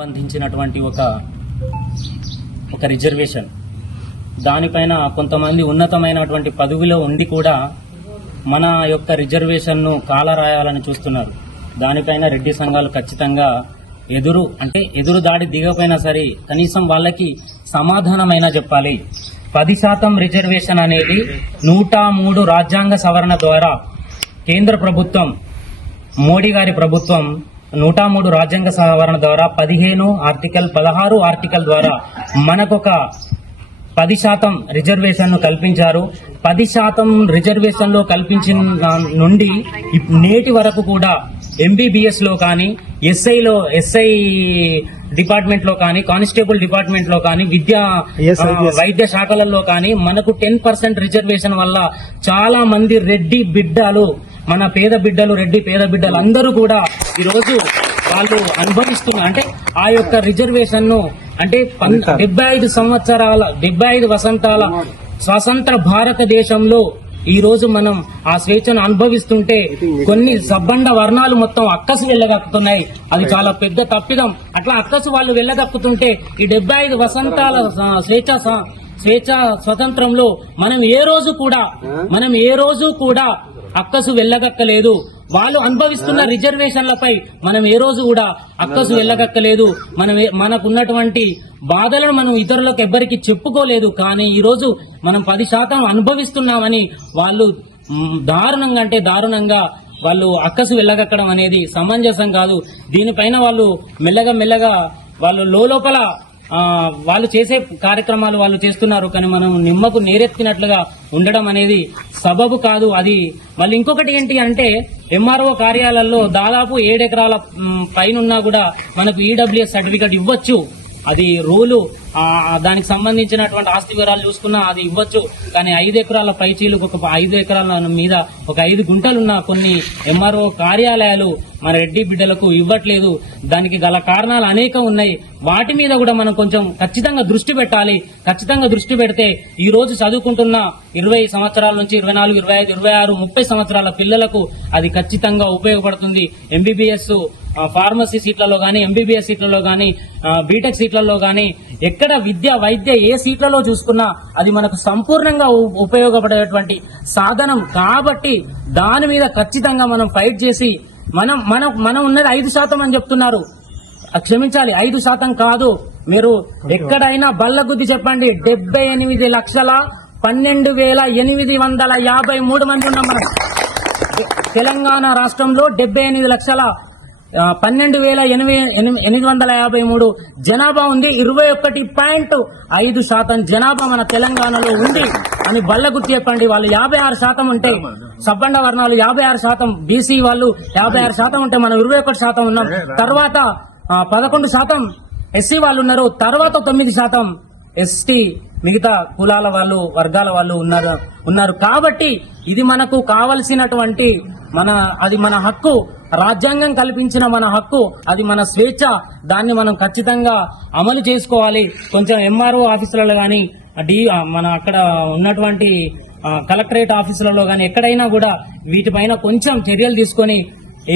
సంబంధించినటువంటి ఒక రిజర్వేషన్ దానిపైన కొంతమంది ఉన్నతమైనటువంటి పదవిలో ఉండి కూడా మన యొక్క రిజర్వేషన్ను కాలరాయాలని చూస్తున్నారు. దానిపైన రెడ్డి సంఘాలు ఖచ్చితంగా ఎదురు దాడి దిగపోయినా సరే కనీసం వాళ్ళకి సమాధానమైనా చెప్పాలి. 10% రిజర్వేషన్ అనేది 103 రాజ్యాంగ సవరణ ద్వారా కేంద్ర ప్రభుత్వం మోడీ గారి ప్రభుత్వం 103 రాజ్యాంగ సవరణ ద్వారా 15 ఆర్టికల్ 16 ఆర్టికల్ ద్వారా మనకొక 10% రిజర్వేషన్ ను కల్పించారు. 10% రిజర్వేషన్ లో కల్పించిన నుండి నేటి వరకు కూడా ఎంబీబీఎస్ లో కానీ ఎస్ఐ డిపార్ట్మెంట్ లో కానీ కానిస్టేబుల్ డిపార్ట్మెంట్ లో కానీ వైద్య శాఖలలో కానీ మనకు 10% రిజర్వేషన్ వల్ల చాలా మంది రెడ్డి బిడ్డలు మన రెడ్డి పేద బిడ్డలు అందరూ కూడా ఈరోజు వాళ్ళు అనుభవిస్తున్నారు. అంటే ఆ యొక్క రిజర్వేషన్ ను అంటే 75 వసంతాల స్వతంత్ర భారతదేశంలో ఈ రోజు మనం ఆ స్వేచ్ఛను అనుభవిస్తుంటే కొన్ని సబ్బండ వర్ణాలు మొత్తం అక్కసు వెళ్ళగక్కుతున్నాయి. అది చాలా పెద్ద తప్పిదం. అట్లా అక్కసు వాళ్ళు వెళ్ళగక్కుతుంటే ఈ 75 వసంతాల స్వేచ్ఛ స్వతంత్రంలో మనం ఏ రోజు కూడా అక్కసు వెళ్ళగక్కలేదు. వాళ్ళు అనుభవిస్తున్న రిజర్వేషన్లపై మనం ఏ రోజు కూడా అక్కసు వెళ్ళగక్కలేదు. మనకున్నటువంటి బాధలను మనం ఇతరులకు ఎవ్వరికి చెప్పుకోలేదు. కానీ ఈ రోజు మనం 10% అనుభవిస్తున్నామని వాళ్ళు దారుణంగా వాళ్ళు అక్కసు వెళ్ళగక్కడం అనేది సమంజసం కాదు. దీనిపైన వాళ్ళు మెల్లగా వాళ్ళు లోపల వాళ్ళు చేసే కార్యక్రమాలు వాళ్ళు చేస్తున్నారు. కానీ మనం నిమ్మకు నీరెత్తినట్లుగా ఉండడం అనేది సబబు కాదు. అది మళ్ళీ ఇంకొకటి ఏంటి అంటే ఎంఆర్ఓ కార్యాలయాల్లో దాదాపు 7 ఎకరాల పైన కూడా మనకు ఈడబ్ల్యూఎస్ సర్టిఫికేట్ ఇవ్వచ్చు. అది రూలు. దానికి సంబంధించినటువంటి ఆస్తి వివరాలు చూసుకున్నా అది ఇవ్వచ్చు. కానీ 5 ఎకరాల పైచీలకు ఒక 5 ఎకరాల మీద ఒక 5 గుంటలున్న కొన్ని ఎంఆర్ఓ కార్యాలయాలు మన రెడ్డి బిడ్డలకు ఇవ్వట్లేదు. దానికి గల కారణాలు అనేక ఉన్నాయి. వాటి మీద కూడా మనం కొంచెం ఖచ్చితంగా దృష్టి పెట్టాలి. ఖచ్చితంగా దృష్టి పెడితే ఈ రోజు చదువుకుంటున్న 20 సంవత్సరాల నుంచి 24, 25, 26, 30 సంవత్సరాల పిల్లలకు అది ఖచ్చితంగా ఉపయోగపడుతుంది. ఎంబీబీఎస్ ఫార్మసీ సీట్లలో గానీ, ఎంబీబీఎస్ సీట్లలో గానీ, బీటెక్ సీట్లలో గానీ, ఎక్కడ వైద్య ఏ సీట్లలో చూసుకున్నా అది మనకు సంపూర్ణంగా ఉపయోగపడేటువంటి సాధనం. కాబట్టి దాని మీద ఖచ్చితంగా మనం ఫైట్ చేసి మనం ఉన్నది 5% అని చెప్తున్నారు. క్షమించాలి, 5% కాదు. మీరు ఎక్కడైనా బల్లగుద్ది చెప్పండి. 78,12,853 మంది ఉన్నాం మనం. తెలంగాణ రాష్ట్రంలో 78,12,853 జనాభా ఉంది. 21.5% జనాభా మన తెలంగాణలో ఉంది అని బల్లగుర్తి చెప్పండి. వాళ్ళు 56% ఉంటే సబ్బండ వర్ణాలు 56%, బీసీ వాళ్ళు 56% ఉంటే మనం 21% ఉన్నాం. తర్వాత 11% ఎస్సీ వాళ్ళు ఉన్నారు. తర్వాత 9% ఎస్టీ మిగతా కులాల వాళ్ళు వర్గాల వాళ్ళు ఉన్నారు. కాబట్టి ఇది మనకు కావలసినటువంటి అది మన హక్కు. రాజ్యాంగం కల్పించిన మన హక్కు. అది మన స్వేచ్ఛ. దాన్ని మనం ఖచ్చితంగా అమలు చేసుకోవాలి. కొంచెం ఎంఆర్ఓ ఆఫీసులలో కానీ మన అక్కడ ఉన్నటువంటి కలెక్టరేట్ ఆఫీసులలో కానీ ఎక్కడైనా కూడా వీటిపైన కొంచెం చర్యలు తీసుకొని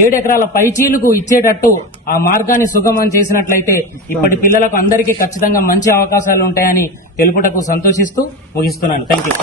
7 ఎకరాల పైచీలకు ఇచ్చేటట్టు ఆ మార్గాన్ని సుగమం చేసినట్లయితే ఇప్పటి పిల్లలకు అందరికీ ఖచ్చితంగా మంచి అవకాశాలు ఉంటాయని తెలుపుటకు సంతోషిస్తూ ముగిస్తున్నాను. Thank you.